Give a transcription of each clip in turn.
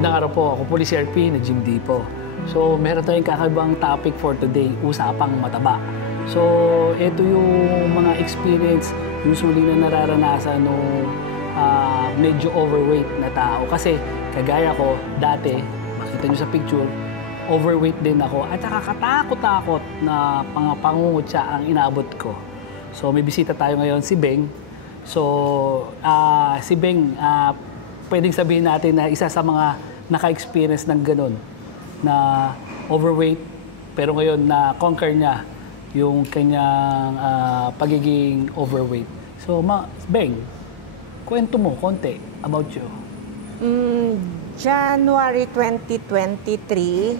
Magandang araw po. Ako po si RP, nag-gym di po. So, meron tayong kakaibang topic for today, usapang mataba. So, ito yung mga experience usually na nararanasan ng medyo overweight na tao. Kasi, kagaya ko, dati, makita nyo sa picture, overweight din ako at katakot-takot na pangungutya ang inaabot ko. So, may bisita tayo ngayon, si Beng. So, si Beng, pwedeng sabihin natin na isa sa mga naka-experience ng ganun, na overweight, pero ngayon na-conquer niya yung kanyang pagiging overweight. So, Beng, kwento mo konti about you. January 2023,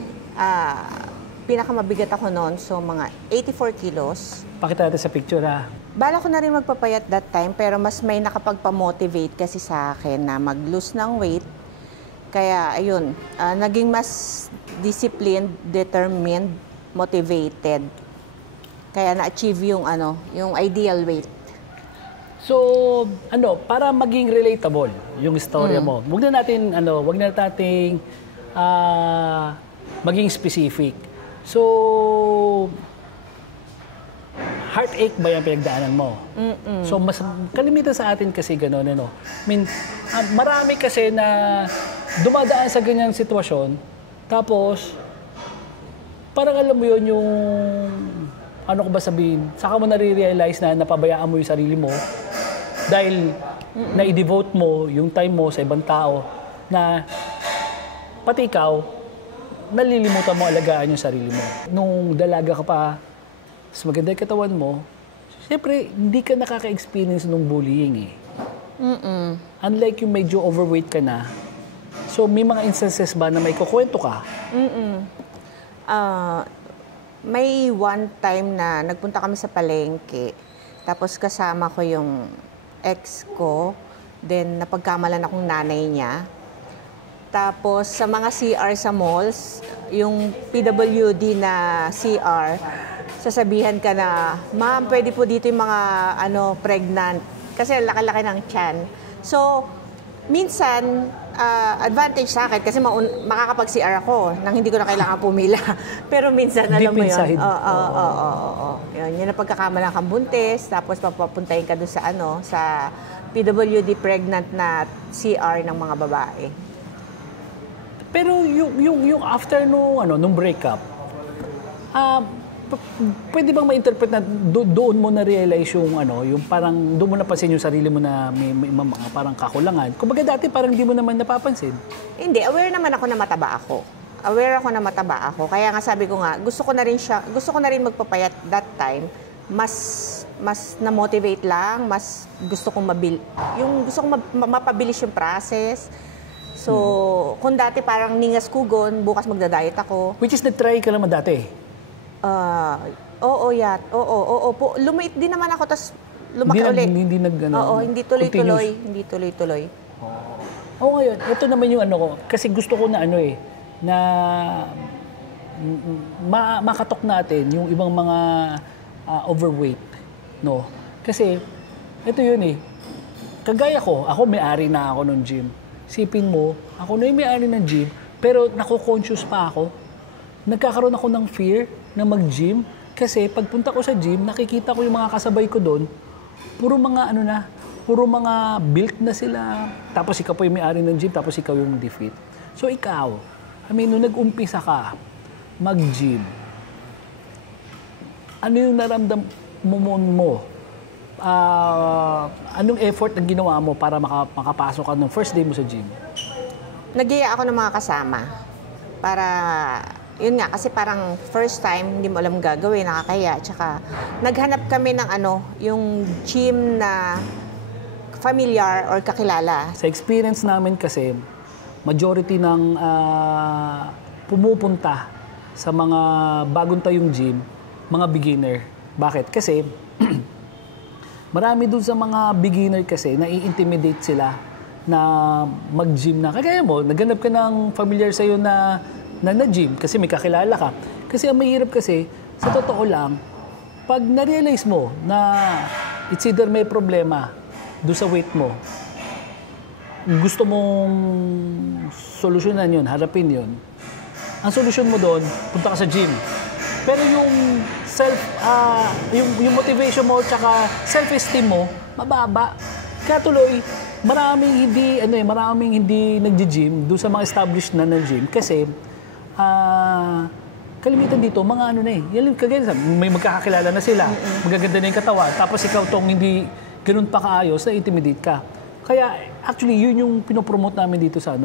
pinakamabigat ako noon, so mga 84 kilos. Pakita natin sa picture, ha? Bala ko na rin magpapayat that time, pero mas may nakapagpa-motivate kasi sa akin na mag-lose ng weight. Kaya, ayun, naging mas disciplined, determined, motivated. Kaya na-achieve yung, yung ideal weight. So, para maging relatable yung istorya mo, wag na natin maging specific. So, heartache ba yung pinagdaanan mo? So, mas kalimitan sa atin kasi gano'n, I mean, marami kasi na dumadaan sa ganyang sitwasyon, tapos, parang alam mo yun yung, ano ko ba sabihin, saka mo nare-realize na napabayaan mo yung sarili mo dahil na-devote mo yung time mo sa ibang tao na pati ikaw, nalilimutan mo alagaan yung sarili mo. Nung dalaga ka pa, mas maganda yung katawan mo, siyempre, hindi ka nakaka-experience ng bullying eh. Unlike yung medyo overweight ka na, so may mga instances ba na may kukwento ka? May one time na nagpunta kami sa palengke, tapos kasama ko yung ex ko, then napagkamalan akong nanay niya. Tapos sa mga CR sa malls, yung PWD na CR, sasabihan ka na, ma'am, pwede po dito yung mga pregnant. Kasi laki-laki ng tiyan. So, minsan, advantage sa akin kasi makakapag-CR ako nang hindi ko na kailangan pumila. Pero minsan, alam mo yun. Yun ang pagkakamalang kang buntis, tapos papapuntahin ka doon sa PWD pregnant na CR ng mga babae. Pero yung after nung breakup, pwede bang ma-interpret na doon mo na-realize yung parang doon mo napansin yung sarili mo na may mga parang kakulangan? Kumbaga dati parang hindi mo naman napapansin. Hindi, aware naman ako na mataba ako. Aware ako na mataba ako. Kaya nga sabi ko nga, gusto ko na rin magpapayat that time. Mas na-motivate lang, mas gusto kong mapabilis yung process. So, kung dati parang ningas kugon, bukas magda-diet ako. Which is nag-try ka naman dati? Oo. Lumait din naman ako, tapos lumaki ulit. Hindi tuloy-tuloy. Oo, ngayon, ito naman yung ko, kasi gusto ko na na makatok natin yung ibang mga overweight, no? Kasi, ito yun kagaya ko, ako may-ari na ako ng gym. Sipin mo, ako na yung may-ari ng gym, pero nako-conscious pa ako. Nagkakaroon ako ng fear na mag-gym kasi pagpunta ko sa gym, nakikita ko yung mga kasabay ko doon, puro mga puro mga built na sila. Tapos ikaw pa yung may-ari ng gym, tapos ikaw yung defeat. So ikaw, nung nag-umpisa ka mag-gym, ano yung naramdam mo? Anong effort na ginawa mo para makapasok ka ng first day mo sa gym? Nag-iya ako ng mga kasama para yun nga, kasi parang first time, hindi mo alam gagawin, nakakaya. Tsaka, naghanap kami ng yung gym na familiar or kakilala. Sa experience namin kasi, majority ng pumupunta sa mga bagong tayong gym, mga beginner. Bakit? Kasi, marami dun sa mga beginner kasi, nai-intimidate sila na mag-gym na. Kagaya mo, naghanap ka ng familiar sa'yo na gym kasi may kakilala ka. Kasi ang mahirap kasi, sa totoo lang, pag na-realize mo na it's either may problema doon sa weight mo, gusto mong solusyonan yun, harapin yun, ang solusyon mo doon, punta ka sa gym. Pero yung yung motivation mo tsaka self-esteem mo, mababa. Kaya tuloy, maraming hindi nagji-gym doon sa mga established na gym kasi kalimitan dito, mga ano na eh. Kagaya, may magkakakilala na sila. Magaganda na yung katawan. Tapos ikaw tong hindi ganun pa kaayos, na-intimidate ka. Kaya actually, yun yung pinopromote namin dito sa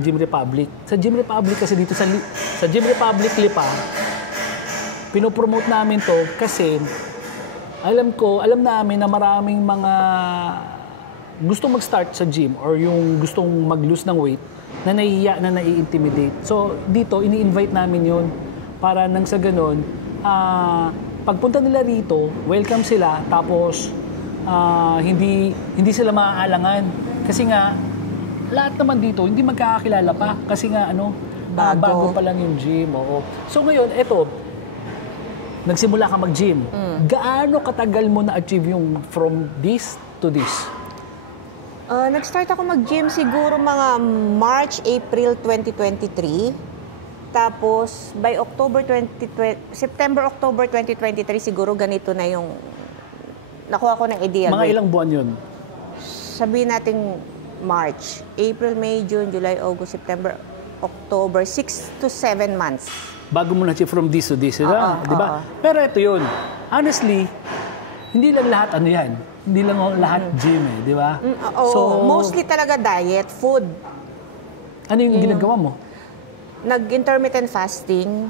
Gym Republic. Sa Gym Republic kasi dito sa Gym Republic Lipa, pinopromote namin to kasi alam namin na maraming mga gustong mag-start sa gym or yung gustong mag-lose ng weight na nahihiya, na nai-intimidate. So, dito, ini-invite namin yun para nang sa ganun, pagpunta nila rito, welcome sila, tapos hindi sila maaalangan. Kasi nga, lahat naman dito, hindi magkakakilala pa. Kasi nga, bago pa lang yung gym. Oo. So, ngayon, eto, nagsimula ka mag-gym. Gaano katagal mo na-achieve yung from this to this? Nag-start ako mag-gym siguro mga March, April 2023. Tapos, by September, October 2023, siguro ganito na yung nakuha ko ng idea. Mga ilang buwan yun? Sabihin natin March, April, May, June, July, August, September, October, 6 to 7 months. Bago mo na-achieve from this to this, di ba? Pero ito yun. Honestly, hindi lang lahat yan. Hindi lang lahat gym di ba? So, mostly talaga diet, food. Ano yung ginagawa mo? Nag-intermittent fasting.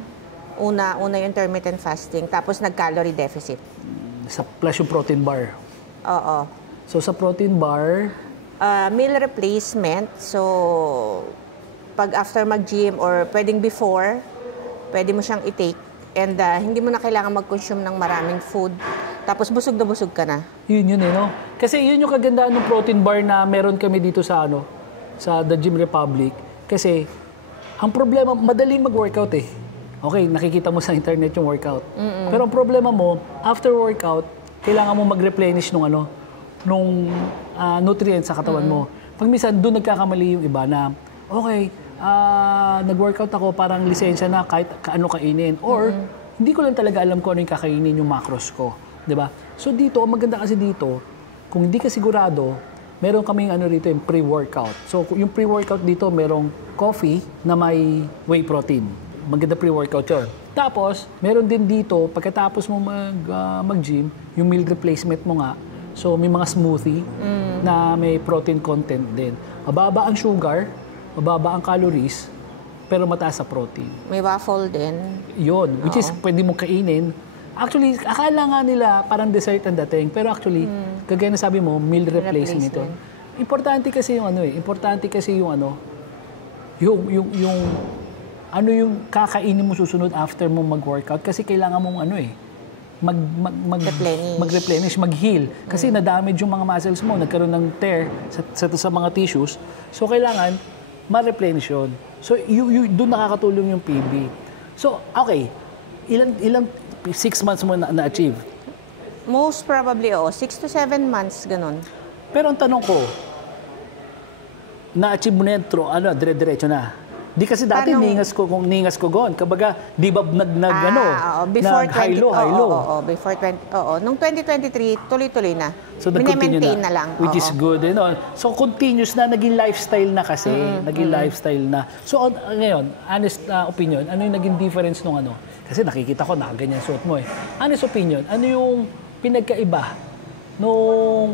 Una yung intermittent fasting. Tapos nag-calorie deficit. Plus yung protein bar. Oo. So, sa protein bar, meal replacement. So, pag after mag-gym or pwedeng before, pwede mo siyang i-take. And hindi mo na kailangan mag-consume ng maraming food. Tapos busog na busog ka na. Yun no? Kasi yun yung kagandaan ng protein bar na meron kami dito sa The Gym Republic. Kasi, ang problema, madaling mag-workout eh. Okay, nakikita mo sa internet yung workout. Pero ang problema mo, after workout, kailangan mo mag-replenish nung nutrients sa katawan mo. Pag minsan, doon nagkakamali yung iba na, okay, nag-workout ako, parang lisensya na kahit kaano kainin. Or, hindi ko lang talaga alam kung ano yung kakainin yung macros ko. Diba? So dito, ang maganda kasi dito, kung hindi ka sigurado, meron kaming rito yung pre-workout. So yung pre-workout dito, merong coffee na may whey protein. Maganda pre-workout yun. Tapos, meron din dito, pagkatapos mo mag-gym, yung meal replacement mo nga. So may mga smoothie na may protein content din. Mababa ang sugar, mababa ang calories, pero mataas sa protein. May waffle din. Yun, which is pwede mong kainin. Actually, akala nga nila parang dessert ang dating, pero actually, kagaya na sabi mo, meal replacement ito. Importante kasi yung yung kakainin mo susunod after mo mag-workout kasi kailangan mong mag-replenish, mag-heal. Kasi na-damage yung mga muscles mo, nagkaroon ng tear sa mga tissues. So, kailangan ma-replenish yun. So, doon nakakatulong yung PB. So, okay, ilang 6 months mo na-achieve? Most probably, 6 to 7 months, ganun. Pero ang tanong ko, na-achieve mo na yan, dire-diretso na. Di kasi dati ningas ko gon. Kabaga, di ba high low. Before 20, nung 2023, tuloy-tuloy na. So, maintain na lang. Which is good. So, continuous na, naging lifestyle na kasi. Lifestyle na. So, ngayon, honest opinion, ano yung naging difference nung Kasi nakikita ko, nakaganyan suot mo eh. Honest opinion, ano yung pinagkaiba nung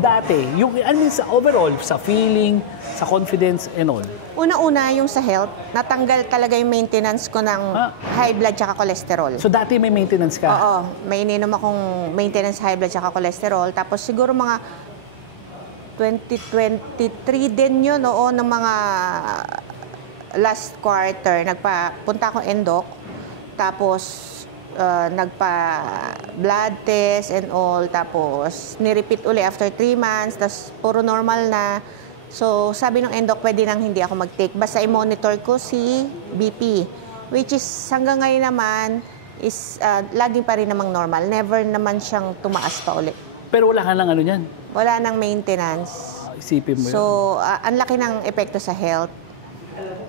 dati? Sa overall, sa feeling, sa confidence and all. Una-una, yung sa health, natanggal talaga yung maintenance ko ng high blood tsaka cholesterol. So dati may maintenance ka? Oo, may ininom akong maintenance high blood tsaka cholesterol. Tapos siguro mga 2023 din yun, ng mga last quarter, nagpapunta akong endok. Tapos, nagpa-blood test and all. Tapos, ni-repeat uli after 3 months. Tapos, puro normal na. So, sabi ng endok, pwede nang hindi ako mag-take. Basta i-monitor ko si BP. Which is, hanggang ngayon naman, is lagi pa rin namang normal. Never naman siyang tumaas pa uli. Pero wala ka lang yan? Wala nang maintenance. isipin mo So, ang laki ng epekto sa health.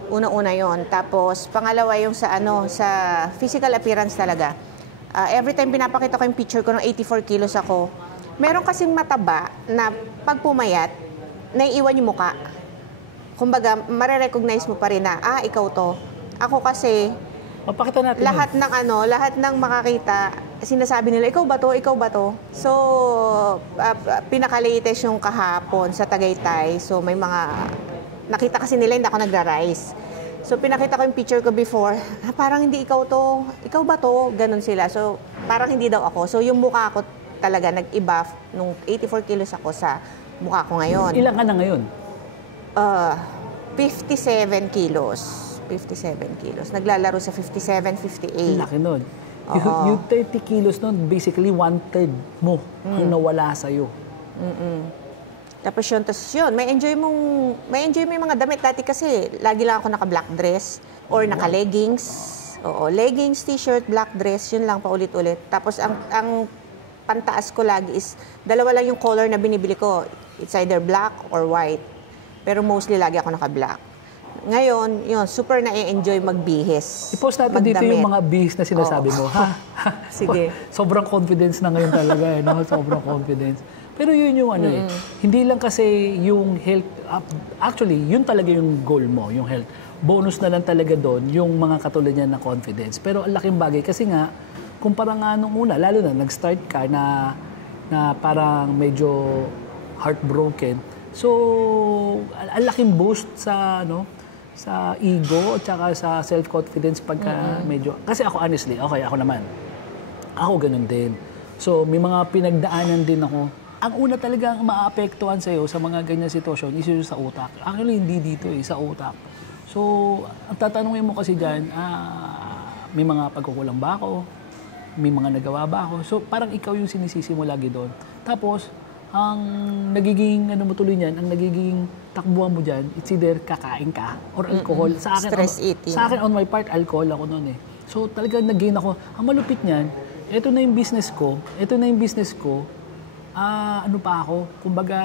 Una-una yon. Tapos, pangalawa yung sa physical appearance talaga. Every time pinapakita ko yung picture ko ng 84 kilos ako, meron kasing mataba na pag pumayat, naiiwan yung muka. Kumbaga, marirecognize mo pa rin na, ikaw to. Ako kasi, Mapakita natin lahat ng makakita, sinasabi nila, ikaw ba to? Ikaw ba to? So, pinaka-latest yung kahapon sa Tagaytay. So, may nakita kasi nila hindi ako nagra-rise. So, pinakita ko yung picture ko before, parang hindi ikaw to. Ikaw ba to? Ganon sila. So, parang hindi daw ako. So, yung mukha ko talaga nag-iba nung 84 kilos ako sa mukha ko ngayon. Ilan ka na ngayon? 57 kilos. 57 kilos. Naglalaro sa 57, 58. Laki nun. Yung 30 kilos nun, basically 1/3 mo ang nawala sa'yo. Tapos yun, may enjoy mo yung mga damit. Dati kasi, lagi lang ako naka-black dress or naka-leggings. Oo, leggings, t-shirt, black dress, yun lang paulit-ulit. Tapos ang pantaas ko lagi is, dalawa lang yung color na binibili ko. It's either black or white. Pero mostly lagi ako naka-black. Ngayon, yun, super na-enjoy magbihis. I-post natin dito yung mga bihis na sinasabi mo. Sige. Sobrang confidence na ngayon talaga. No? Sobrang confidence. Pero yun yung hindi lang kasi yung health, actually, yun talaga yung goal mo, yung health. Bonus na lang talaga doon yung mga katulad niya na confidence. Pero ang laking bagay kasi nga, kumpara nga nung una, lalo na nag-start ka na parang medyo heartbroken. So, ang laking boost sa sa ego at saka sa self-confidence pagka medyo... Kasi ako honestly, okay, ako naman. Ako ganun din. So, may mga pinagdaanan din ako. Ang una talagang maapektuhan sa'yo sa mga ganyan sitwasyon is yung sa utak. Actually, hindi dito sa utak. So, ang tatanungin mo kasi dyan, may mga pagkukulang ba ako? May mga nagawa ba ako? So, parang ikaw yung sinisisi mo lagi doon. Tapos, ang nagiging, mo tuloy niyan, ang nagiging takbuhan mo dyan, it's either kakain ka or alcohol. Sa akin, stress eating. Sa akin, on my part, alcohol ako noon . So, talagang nag-gain ako. Ang malupit niyan, ito na yung business ko, ano pa ako, kumbaga,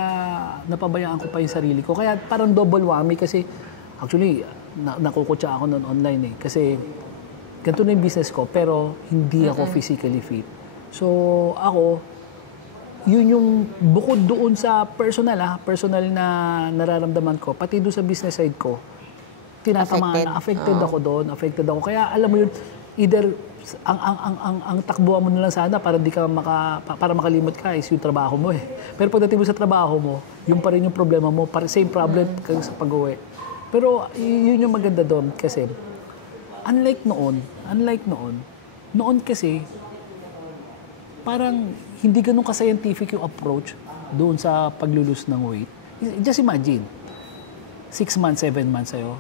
napabayaan ko pa yung sarili ko. Kaya parang double whammy kasi, actually, nakukutsa ako noon online . Kasi, ganito na yung business ko, pero hindi ako physically fit. So, ako, yun yung bukod doon sa personal na nararamdaman ko, pati doon sa business side ko, tinatamaan, affected ako doon, Kaya alam mo yun, either ang takbuhan mo na lang sana para di ka para makalimot ka is yung trabaho mo . Pero pagdating mo sa trabaho mo, yung pa rin yung problema mo, same problem sa pag-uwi. Pero yun yung maganda doon kasi unlike noon kasi parang hindi ganun ka-scientific yung approach doon sa paglulus ng weight. Just imagine, 6 months, 7 months sa'yo.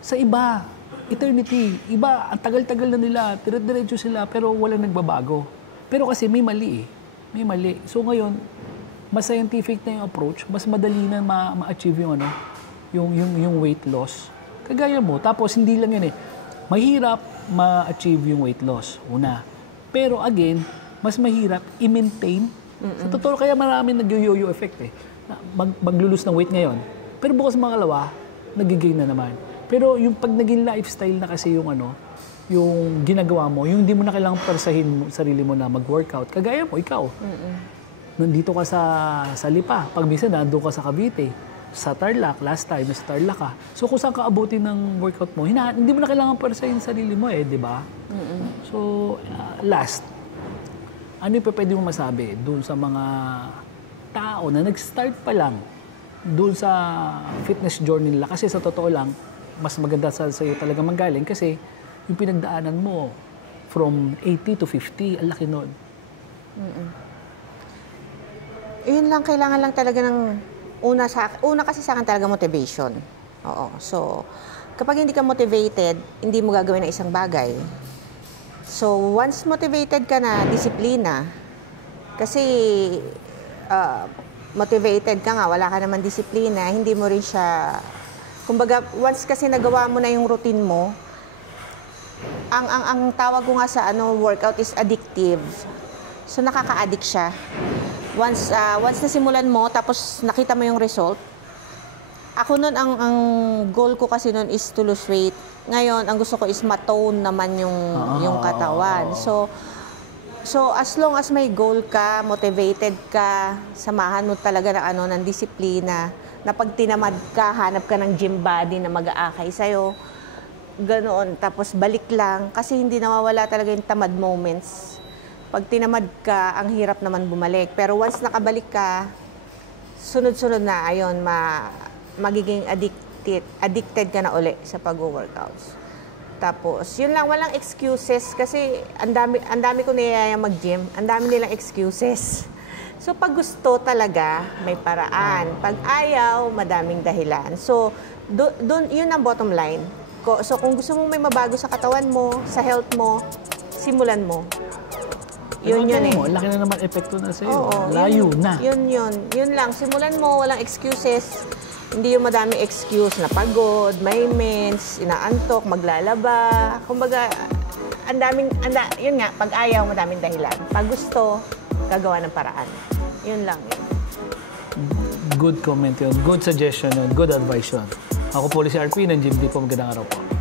Sa iba, eternity. Iba, ang tagal-tagal na nila, dire-diretso sila, pero walang nagbabago. Pero kasi may mali . May mali. So ngayon, mas scientific na yung approach, mas madali na ma-achieve yung weight loss. Kagaya mo, tapos hindi lang yun . Mahirap ma-achieve yung weight loss, una. Pero again, mas mahirap i-maintain. Sa totoo, kaya maraming nag-yo-yo effect . Maglulus ng weight ngayon. Pero bukas makalawa, nag-gain na naman. Pero yung pag naging lifestyle na kasi yung yung ginagawa mo, yung hindi mo na kailangang persahin sarili mo na mag-workout. Kagaya mo, ikaw. Nandito ka sa Lipa. Pag minsan, nandun ka sa Cavite. Sa Tarlac, last time, sa Tarlac ka. So kung saan ka abutin ng workout mo, hindi mo na kailangang persahin sarili mo di ba? So, last. Ano yung pwede mo masabi doon sa mga tao na nag-start pa lang doon sa fitness journey nila? Kasi sa totoo lang, mas maganda sa'yo talaga manggaling kasi yung pinagdaanan mo from 80 to 50, ang laki nun. Yun lang, kailangan lang talaga ng una kasi sa akin talaga motivation. Oo. So, kapag hindi ka motivated, hindi mo gagawin ang isang bagay. So, once motivated ka na, disiplina. Kasi, motivated ka nga, wala ka naman disiplina, hindi mo rin siya... Kumbaga, once kasi nagawa mo na yung routine mo, ang tawag ko nga sa workout is addictive. So, nakaka-addict siya. Once na simulan mo, tapos nakita mo yung result, Ako nun, ang goal ko kasi nun is to lose weight. Ngayon, ang gusto ko is matone naman yung katawan. So as long as may goal ka, motivated ka, samahan mo talaga ng disiplina, na pag tinamad ka, hanap ka ng gym body na mag-aakay sa'yo, ganoon, tapos balik lang, kasi hindi nawawala talaga yung tamad moments. Pag tinamad ka, ang hirap naman bumalik. Pero once nakabalik ka, sunod-sunod na, ayun, magiging addicted ka na uli sa pag-workouts. Tapos, yun lang, walang excuses kasi ang dami ko niyaya mag-gym, ang dami nilang excuses. So, pag gusto talaga, may paraan. Pag ayaw, madaming dahilan. So, yun ang bottom line. So, kung gusto mong may mabago sa katawan mo, sa health mo, simulan mo. Yun eh. Laki na naman epekto na sa'yo. Oo, Layo na. Yun lang. Simulan mo, walang excuses. Hindi yung madaming excuse na pagod, may mens, inaantok, maglalaba. Kumbaga, yun nga, pag ayaw, madaming dahilan. Pag gusto, gagawa ng paraan. Yun lang. Good comment yun. Good suggestion yun. Good advice yun. Ako po si RP ng Gym Depot. Magandang araw po.